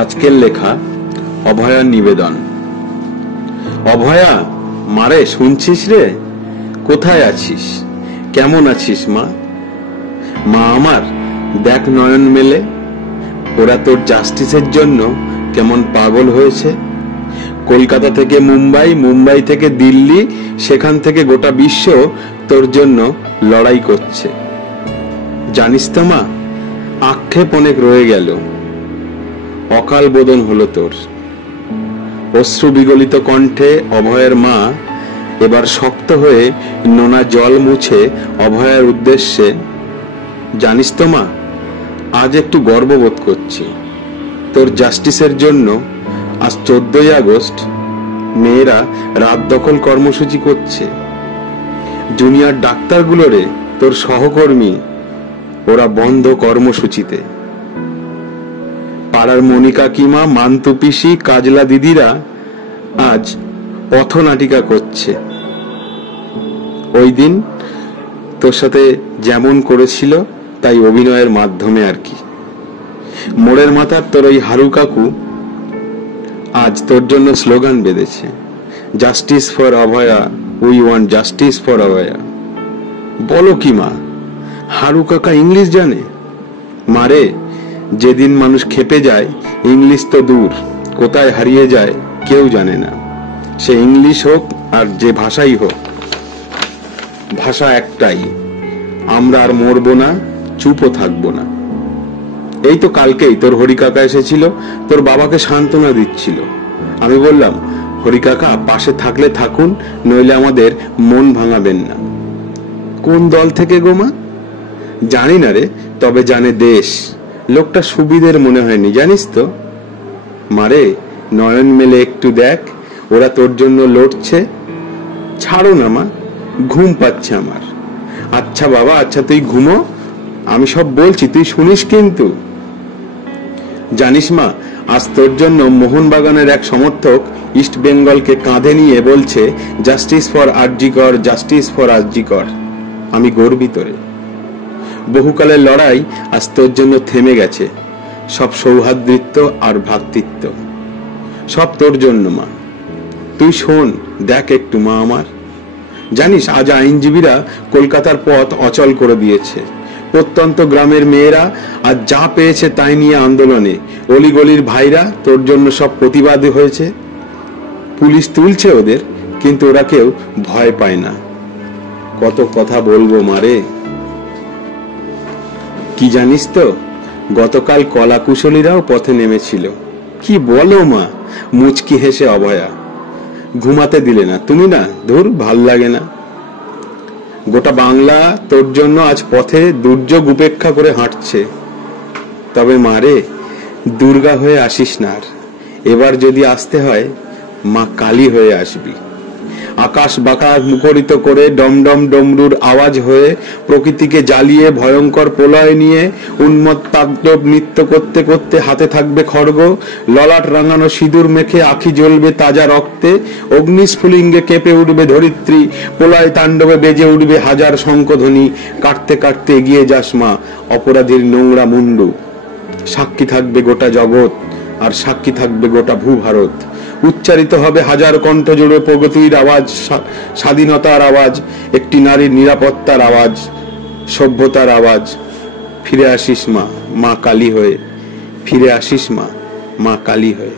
আজকের লেখা অভয়ার নিবেদন। অভয়া, মারে শুনছিস রে? কোথায় আছিস? কেমন আছিস মা? মা আমার, দেখ নয়ন মেলে, ওরা তোর জাস্টিসের জন্য কেমন পাগল হয়েছে। কলকাতা থেকে মুম্বাই, মুম্বাই থেকে দিল্লি, সেখান থেকে গোটা বিশ্ব তোর জন্য লড়াই করছে। জানিস তো মা, আক্ষেপ অনেক রয়ে গেল, অকাল বোধন হলো তোর। অশ্রু বিগলিত কণ্ঠে অভয়ের মা এবার শক্ত হয়ে নোনা জল মুছে অভয়ের উদ্দেশ্যে, জানিস তো মা, আজ একটু গর্ববোধ করছি। তোর জাস্টিসের জন্য আজ 14ই আগস্ট মেয়েরা রাত দখল কর্মসূচি করছে। জুনিয়র ডাক্তারগুলোরে, তোর সহকর্মী, ওরা বন্ধ কর্মসূচিতে। পাড়ার মনিকা কিমা, মান্তু পিসি, কাজলা দিদিরা আজ পথনাটিকা করছে। ওই দিন তোর সাথে যেমন করেছিল তাই অভিনয়ের মাধ্যমে আর কি। মোড়ের মাথার তোর ওই হারু কাকু আজ তোর জন্য স্লোগান বেঁধেছে, justice for Abhaya, we want justice for Abhaya. বলো কি মা, হারু কাকা ইংলিশ জানে? মারে, যেদিন মানুষ খেপে যায়, ইংলিশ তো দূর, কোথায় হারিয়ে যায় কেউ জানে না। সে ইংলিশ হোক আর যে ভাষাই হোক, ভাষা একটাই, আমরা আর মরবো না, চুপও থাকবো না। এই তো কালকেই তোর হরি কাকা এসেছিল, তোর বাবাকে সান্ত্বনা দিচ্ছিল। আমি বললাম, হরি কাকা পাশে থাকলে থাকুন, নইলে আমাদের মন ভাঙাবেন না। কোন দল থেকে গো মা? জানি না রে, তবে জানে দেশ। লোকটা সুবিধের মনে হয়নি, জানিস তো। মারে, নয়ন মেলে একটু দেখ, ওরা তোর জন্য লড়ছে। ছাড়ো না মা, ঘুম পাচ্ছে আমার। আচ্ছা বাবা, আচ্ছা তুই ঘুমো, আমি সব বলছি, তুই শুনিস কিন্তু। জানিস মা, আজ তোর জন্য মোহনবাগানের এক সমর্থক ইস্ট বেঙ্গলকে কাঁধে নিয়ে বলছে, জাস্টিস ফর আরজি কর, জাস্টিস ফর আরজি কর। আমি গর্বিত রে। বহুকালের লড়াই আজ তোর জন্য থেমে গেছে। সব সৌহার্দ্যিত্ব আর ভ্রাতৃত্ব, সব তোর জন্য মা। তুই শোন, দেখ একটু মা আমার। জানিস, আজ আইনজীবীরা কলকাতার পথ অচল করে দিয়েছে। প্রত্যন্ত গ্রামের মেয়েরা আজ যা পেয়েছে তাই নিয়ে আন্দোলনে। অলিগলির ভাইরা তোর জন্য সব প্রতিবাদী হয়েছে। পুলিশ তুলছে ওদের, কিন্তু ওরা কেউ ভয় পায় না। কত কথা বলবো মারে। কি জানিস তো, গতকাল কলা কুশলীরাও পথে নেমেছিল। কি বলো মা? মুচকি হেসে অভয়া। ঘুমাতে দিলে না তুমি না, ধুর, ভাল লাগে না। গোটা বাংলা তোর জন্য আজ পথে দুর্যোগ উপেক্ষা করে হাঁটছে। তবে মারে, দুর্গা হয়ে আসিস না আর। এবার যদি আসতে হয়, মা কালী হয়ে আসবি। আকাশ বাঁকা মুখরিত করে ডমডম ডমরুর আওয়াজ হয়ে, প্রকৃতিকে জ্বালিয়ে ভয়ঙ্কর প্রলয় নিয়ে উন্মত্তাণ্ডব নৃত্য করতে করতে হাতে থাকবে খড়গ, ললাট রাঙানো সিঁদুর মেখে আখি জ্বলবে তাজা রক্তে, অগ্নিস্ফুলিঙ্গে কেঁপে উঠবে ধরিত্রী, প্রলয় তাণ্ডবে বেজে উঠবে হাজার শঙ্খধ্বনি। কাটতে কাটতে এগিয়ে যাস মা, অপরাধীর নোংরা মুন্ডু। সাক্ষী থাকবে গোটা জগৎ, আর সাক্ষী থাকবে গোটা ভূভারত। উচ্চারিত হবে হাজার কণ্ঠ জুড়ে প্রগতির আওয়াজ, স্বাধীনতার আওয়াজ, একটি নারীর নিরাপত্তার আওয়াজ, সভ্যতার আওয়াজ। ফিরে আসিস মা, মা কালী হয়ে। ফিরে আসিস মা, মা কালী হয়ে।